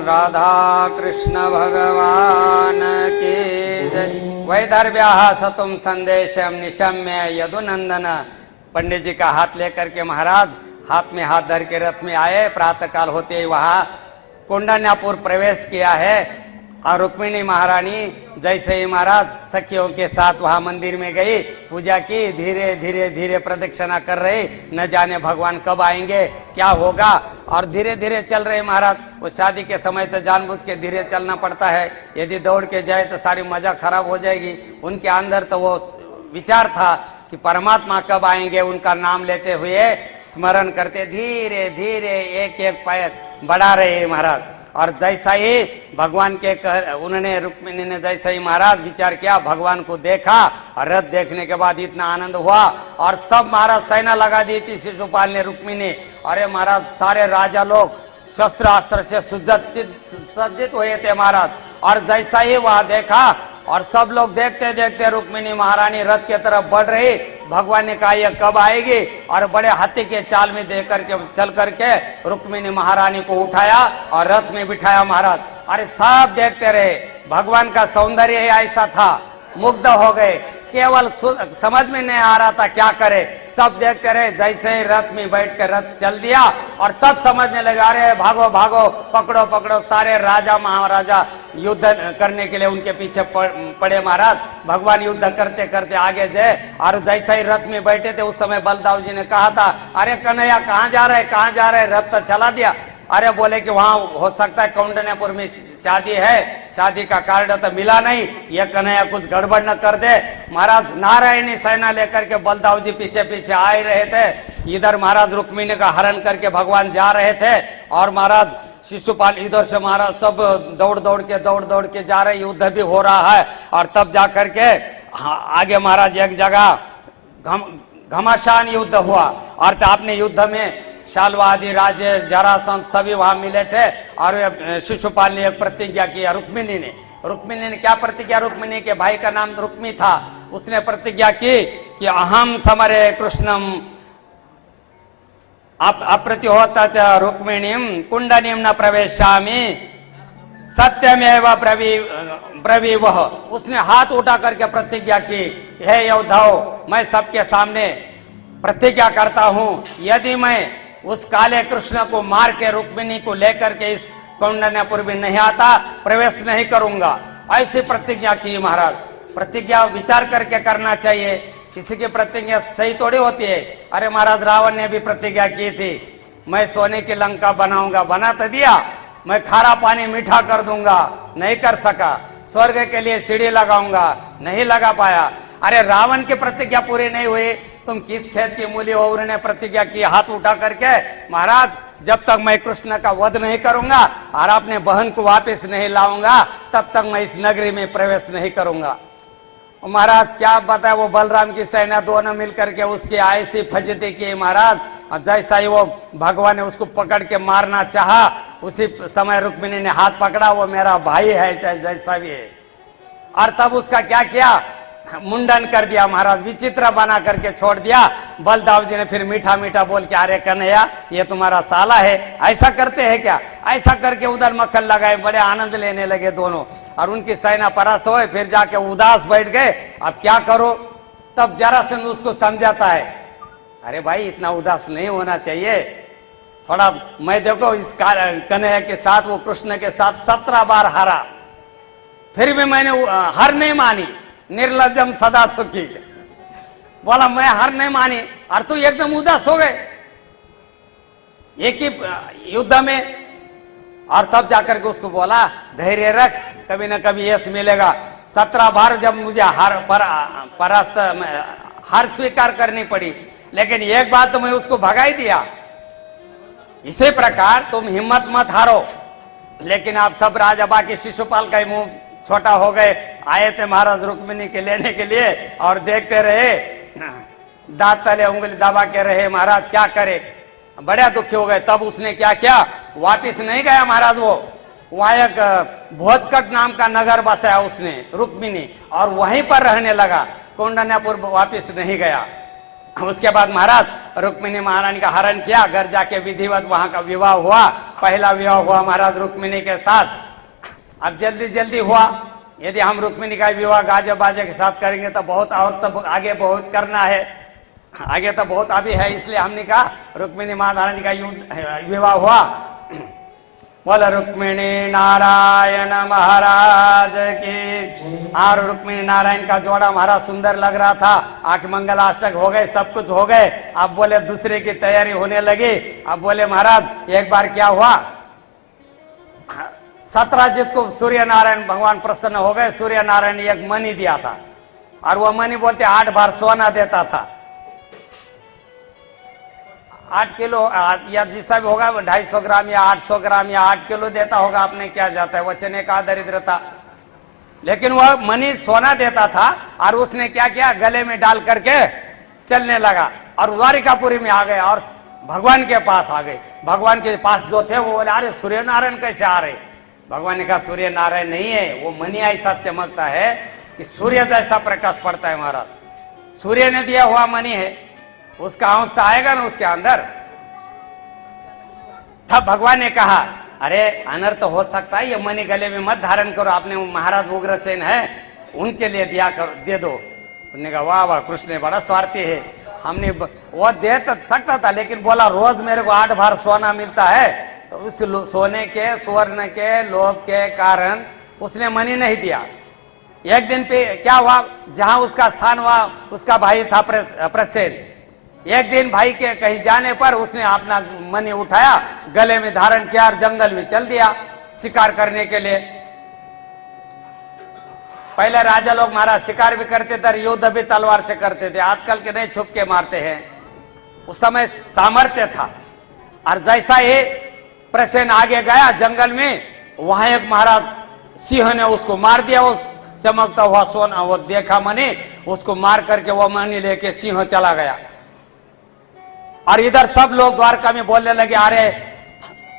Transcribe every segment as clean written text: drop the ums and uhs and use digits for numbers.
राधा कृष्ण भगवान की जय। वैदर्भ्याः सतुम संदेशम निशम्य यदुनंदन। पंडित जी का हाथ लेकर के महाराज हाथ में हाथ धर के रथ में आए। प्रातः काल होते ही वहां कौंडन्यापुर प्रवेश किया है। और रुक्मिणी महारानी जैसे ही महाराज सखियों के साथ वहां मंदिर में गई, पूजा की, धीरे धीरे धीरे प्रदक्षिणा कर रही। न जाने भगवान कब आएंगे, क्या होगा। और धीरे धीरे चल रहे महाराज। वो शादी के समय तो जानबूझ के धीरे चलना पड़ता है, यदि दौड़ के जाए तो सारी मजा खराब हो जाएगी। उनके अंदर तो वो विचार था कि परमात्मा कब आएंगे, उनका नाम लेते हुए स्मरण करते धीरे धीरे एक एक पैर बढ़ा रहे महाराज। और जैसा ही भगवान के उन्होंने रुक्मिणी ने जैसा ही महाराज विचार किया, भगवान को देखा और रथ देखने के बाद इतना आनंद हुआ। और सब महाराज सेना लगा दी थी शिशुपाल ने, रुक्मिणी। अरे महाराज सारे राजा लोग शस्त्र अस्त्र से सज्जित हुए थे महाराज। और जैसा ही वहां देखा और सब लोग देखते देखते रुक्मिणी महारानी रथ के तरफ बढ़ रही। भगवान ने कहा ये कब आएगी, और बड़े हाथी के चाल में दे करके चल करके रुक्मिणी महारानी को उठाया और रथ में बिठाया महाराज। अरे सब देखते रहे, भगवान का सौंदर्य ही ऐसा था, मुग्ध हो गए। केवल समझ में नहीं आ रहा था क्या करे, सब देखते रहे। जैसे ही रथ में बैठ कर रथ चल दिया और तब समझने लगा, अरे भागो भागो, पकड़ो पकड़ो। सारे राजा महाराजा युद्ध करने के लिए उनके पीछे पड़े महाराज। भगवान युद्ध करते करते आगे जाए। और जैसे ही रथ में बैठे थे उस समय बलदाव जी ने कहा था, अरे कन्हैया कहाँ जा रहे, कहाँ जा रहे, रथ तो चला दिया। अरे बोले कि वहां हो सकता है कौंडन्यापुर में शादी है, शादी का कार्ड तो मिला नहीं, ये कन्हैया कुछ गड़बड़ न कर दे। महाराज नारायणी सेना लेकर के बलदाव जी पीछे पीछे आ ही रहे थे। इधर महाराज रुक्मिणी का हरण करके भगवान जा रहे थे और महाराज शिशुपाल इधर से महाराज सब दौड़ दौड़ के जा रहे, युद्ध भी हो रहा है। और तब जा करके आगे महाराज एक जगह घमासान युद्ध हुआ। और आपने युद्ध में शाल्वादि राजेश जरासंध सभी वहां मिले थे। और शिशुपाल ने एक प्रतिज्ञा किया, रुक्मिणी ने क्या प्रतिज्ञा, रुक्मिणी के भाई का नाम रुक्मी था, उसने प्रतिज्ञा की कि अहम समरे कृष्णम अप्रतिहोता च रुक्मिणीम कुंडनीम न प्रवेशामि सत्यमेव ब्रवीवह। उसने हाथ उठा करके प्रतिज्ञा की, हे योद्धाओं, मैं सबके सामने प्रतिज्ञा करता हूं, यदि मैं उस काले कृष्ण को मार के रुक्मिणी को लेकर के इस कौंडन्यापुर में नहीं आता, प्रवेश नहीं करूंगा। ऐसी प्रतिज्ञा की महाराज। प्रतिज्ञा विचार करके करना चाहिए, किसी की प्रतिज्ञा सही थोड़ी होती है। अरे महाराज रावण ने भी प्रतिज्ञा की थी, मैं सोने की लंका बनाऊंगा, बना तो दिया। मैं खारा पानी मीठा कर दूंगा, नहीं कर सका। स्वर्ग के लिए सीढ़ी लगाऊंगा, नहीं लगा पाया। अरे रावण की प्रतिज्ञा पूरी नहीं हुई, तुम किस खेत की मूली हो। उन्होंने प्रतिज्ञा की हाथ उठा करके, महाराज जब तक मैं कृष्ण का वध नहीं करूंगा और अपने बहन को वापस नहीं लाऊंगा, तब तक मैं इस नगरी में प्रवेश नहीं करूंगा। महाराज क्या बताए, वो बलराम की सेना दोनों मिलकर के उसकी ऐसी फजीती की महाराज। जैसा ही वो भगवान ने उसको पकड़ के मारना चाहा, उसी समय रुक्मिणी ने हाथ पकड़ा, वो मेरा भाई है चाहे जैसा भी है। और तब उसका क्या किया, मुंडन कर दिया महाराज, विचित्र बना करके छोड़ दिया। बलदाव जी ने फिर मीठा मीठा बोल के, अरे कन्हैया ये तुम्हारा साला है, ऐसा करते हैं क्या। ऐसा करके उधर मक्खन लगाए, बड़े आनंद लेने लगे दोनों। और उनकी सेना परास्त हुए, फिर जाके उदास बैठ गए। अब क्या करो। तब जरासंध उसको समझाता है, अरे भाई इतना उदास नहीं होना चाहिए, थोड़ा मैं देखो इस कन्हैया के साथ, वो कृष्ण के साथ 17 बार हारा, फिर भी मैंने हार नहीं मानी। निर्लज्जम सदा सुखी, बोला मैं हार नहीं मानी और तू एकदम उदास हो गए एक ही युद्ध में। और तब जाकर के उसको बोला, धैर्य रख, कभी ना कभी यश मिलेगा। 17 बार जब मुझे हार स्वीकार करनी पड़ी, लेकिन एक बात तो मैं उसको भगा ही दिया। इसी प्रकार तुम हिम्मत मत हारो। लेकिन आप सब राजा बाकी शिशुपाल का मुंह छोटा हो गए, आए थे महाराज रुक्मिणी के लेने के लिए और देखते रहे, दांत तले उंगली दबा के रहे। महाराज क्या करे, बड़े दुखी हो गए। तब उसने क्या किया, वापिस नहीं गया महाराज। वो वहां एक भोजकट नाम का नगर बसाया उसने रुक्मिणी, और वहीं पर रहने लगा। कौंडन्यापुर वापिस नहीं गया। उसके बाद महाराज रुक्मिणी महारानी का हरण किया, घर जाके विधिवत वहां का विवाह हुआ। पहला विवाह हुआ महाराज रुक्मिणी के साथ। अब जल्दी जल्दी हुआ, यदि हम रुक्मिणी का विवाह गाजे बाजे के साथ करेंगे तो बहुत और तब आगे बहुत करना है, आगे तो बहुत अभी है, इसलिए हमने कहा रुक्मिणी महारानी का विवाह हुआ। बोला रुक्मिणी नारायण महाराज की। और रुक्मिणी नारायण का जोड़ा महाराज सुंदर लग रहा था। 8 मंगलाष्टक हो गए, सब कुछ हो गए। अब बोले दूसरे की तैयारी होने लगी। अब बोले महाराज एक बार क्या हुआ, सत्राजित को सूर्य नारायण भगवान प्रसन्न हो गए। सूर्य नारायण ने एक मणि दिया था और वो मणि बोलते 8 बार सोना देता था। 8 किलो या जिसा भी होगा 250 ग्राम या 800 ग्राम या 8 किलो देता होगा, आपने क्या जाता है, वचन का दरिद्रता। लेकिन वह मणि सोना देता था और उसने क्या किया, गले में डाल करके चलने लगा और द्वारिकापुरी में आ गए और भगवान के पास आ गए। भगवान के पास जो थे वो बोले अरे सूर्य नारायण कैसे आ रहे। भगवान ने कहा सूर्य नारायण नहीं है, वो मणि ऐसा चमकता है कि सूर्य जैसा प्रकाश पड़ता है महाराज। सूर्य ने दिया हुआ मणि है, उसका अंश आएगा ना उसके अंदर। तब भगवान ने कहा अरे अनर्थ हो सकता है, ये मणि गले में मत धारण करो, आपने महाराज उग्रसेन है उनके लिए दिया करो, दे दो। उन्होंने कहा वाह वाह, कृष्ण बड़ा स्वार्थी है, हमने वो दे तो सकता था लेकिन बोला रोज मेरे को 8 बार सोना मिलता है, तो उस सोने के स्वर्ण के लोभ के कारण उसने मणि नहीं दिया। एक दिन पे क्या हुआ, जहां उसका स्थान हुआ उसका भाई था प्रसेन। एक दिन भाई के कहीं जाने पर उसने अपना मणि उठाया, गले में धारण किया और जंगल में चल दिया शिकार करने के लिए। पहले राजा लोग महाराज शिकार भी करते थे, युद्ध भी तलवार से करते थे, आजकल के नहीं छुप के मारते हैं। उस समय सामर्थ्य था। और जैसा ही प्रसेन आगे गया जंगल में, वहां एक महाराज सिंह ने उसको मार दिया। उस चमकता हुआ सोना वो देखा मणि, उसको मार करके वो मणि लेके सिंह चला गया। और इधर सब लोग द्वारका में बोलने लगे अरे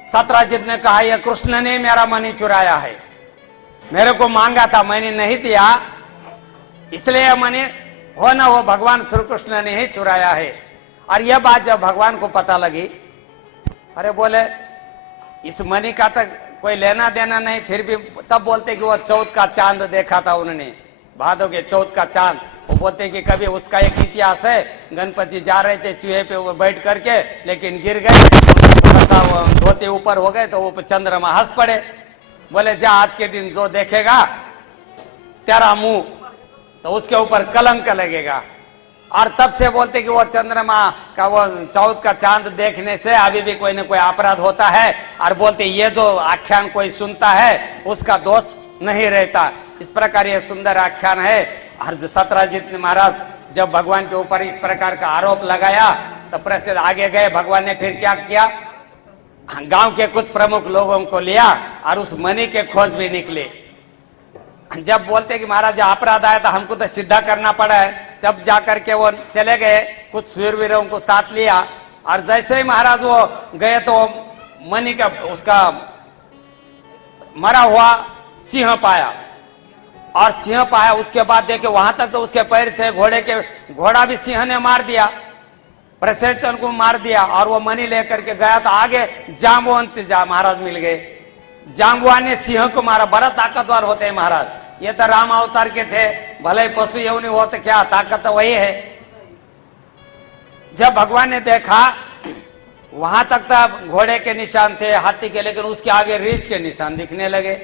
सत्राजित ने कहा ये कृष्ण ने मेरा मणि चुराया है, मेरे को मांगा था मैंने नहीं दिया, इसलिए मणि हो ना हो भगवान श्री कृष्ण ने ही चुराया है। और यह बात जब भगवान को पता लगी, अरे बोले इस मणि का तो कोई लेना देना नहीं, फिर भी तब बोलते कि वो चौथ का चांद देखा था उन्होंने, भादों के चौथ का चांद। वो बोलते कि कभी उसका एक इतिहास है, गणपति जा रहे थे चूहे पे वो बैठ करके, लेकिन गिर गए, थोड़ा सा धोते ऊपर हो गए तो वो चंद्रमा हंस पड़े। बोले जा आज के दिन जो देखेगा तेरा मुंह, तो उसके ऊपर कलंक लगेगा। और तब से बोलते कि वो चंद्रमा का वो चौथ का चांद देखने से अभी भी कोई न कोई अपराध होता है। और बोलते ये जो आख्यान कोई सुनता है उसका दोष नहीं रहता। इस प्रकार ये सुंदर आख्यान है। और सत्राजित महाराज जब भगवान के ऊपर इस प्रकार का आरोप लगाया तो प्रसिद्ध आगे गए। भगवान ने फिर क्या किया, गांव के कुछ प्रमुख लोगों को लिया और उस मणि के खोज में निकले। जब बोलते कि महाराज अपराध आया तो हमको तो सिद्धा करना पड़ा है, तब जाकर के वो चले गए, कुछ शूरवीरों को साथ लिया। और जैसे ही महाराज वो गए तो मणि का उसका मरा हुआ सिंह पाया। और सिंह पाया उसके बाद देखे वहां तक तो उसके पैर थे घोड़े के, घोड़ा भी सिंह ने मार दिया, प्रसेन को मार दिया। और वो मणि लेकर के गया तो आगे जाम्बुवंत महाराज मिल गए। जाम्बुवान ने सिंह को मारा, बड़ा ताकतवर होते हैं महाराज, ये तो राम अवतार के थे, भले पशु यौनी हो तो क्या ताकत तो वही है। जब भगवान ने देखा वहां तक तो घोड़े के निशान थे, हाथी के, लेकिन उसके आगे रीछ के निशान दिखने लगे।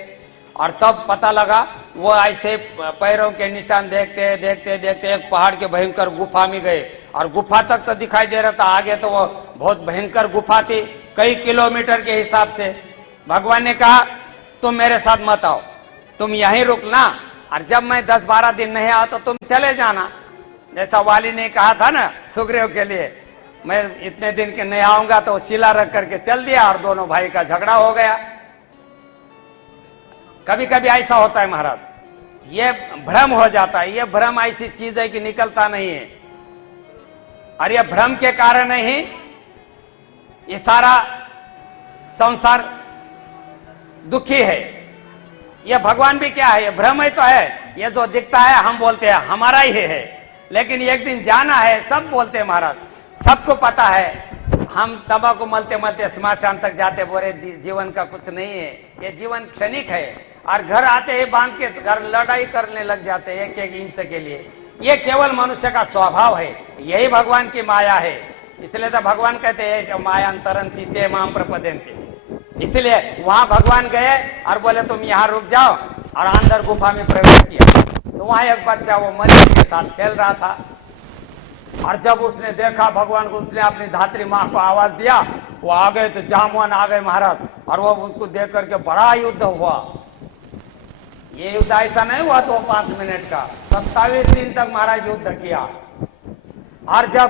और तब पता लगा वो ऐसे पैरों के निशान देखते देखते देखते एक पहाड़ के भयंकर गुफा में गए। और गुफा तक तो दिखाई दे रहा था, आगे तो वो बहुत भयंकर गुफा थी, कई किलोमीटर के हिसाब से। भगवान ने कहा तुम मेरे साथ मत आओ, तुम यहीं रुकना, और जब मैं 10-12 दिन नहीं आया तो तुम चले जाना। जैसा वाली ने कहा था ना सुग्रीव के लिए, मैं इतने दिन के नहीं आऊंगा, तो शिला रख करके चल दिया और दोनों भाई का झगड़ा हो गया। कभी कभी ऐसा होता है महाराज, ये भ्रम हो जाता है। ये भ्रम ऐसी चीज है कि निकलता नहीं है, और ये भ्रम के कारण ही ये सारा संसार दुखी है। ये भगवान भी क्या है, ये भ्रम ही तो है। ये जो दिखता है हम बोलते हैं हमारा ही है, लेकिन एक दिन जाना है, सब बोलते हैं महाराज सबको पता है, हम तंबाकू मलते मलते स्मशान तक जाते, बोरे जीवन का कुछ नहीं है, ये जीवन क्षणिक है। और घर आते ही बांध के घर लड़ाई करने लग जाते हैं एक एक इंच के लिए। ये केवल मनुष्य का स्वभाव है, यही भगवान की माया है। इसलिए तो भगवान कहते हैं माया अंतरंती ते माम प्रपद्यन्ते। इसलिए वहां भगवान गए और बोले तुम यहाँ रुक जाओ, और अंदर गुफा में प्रवेश किया तो वहां एक बच्चा वो मरीज के साथ खेल रहा था। और जब उसने देखा भगवान को, उसने अपनी धात्री माँ को आवाज दिया, वो आ गए तो जामवान आ गए महाराज, और वो उसको देख करके बड़ा युद्ध हुआ। ये युद्ध ऐसा नहीं हुआ तो 5 मिनट का, 27 दिन तक महाराज युद्ध किया। और जब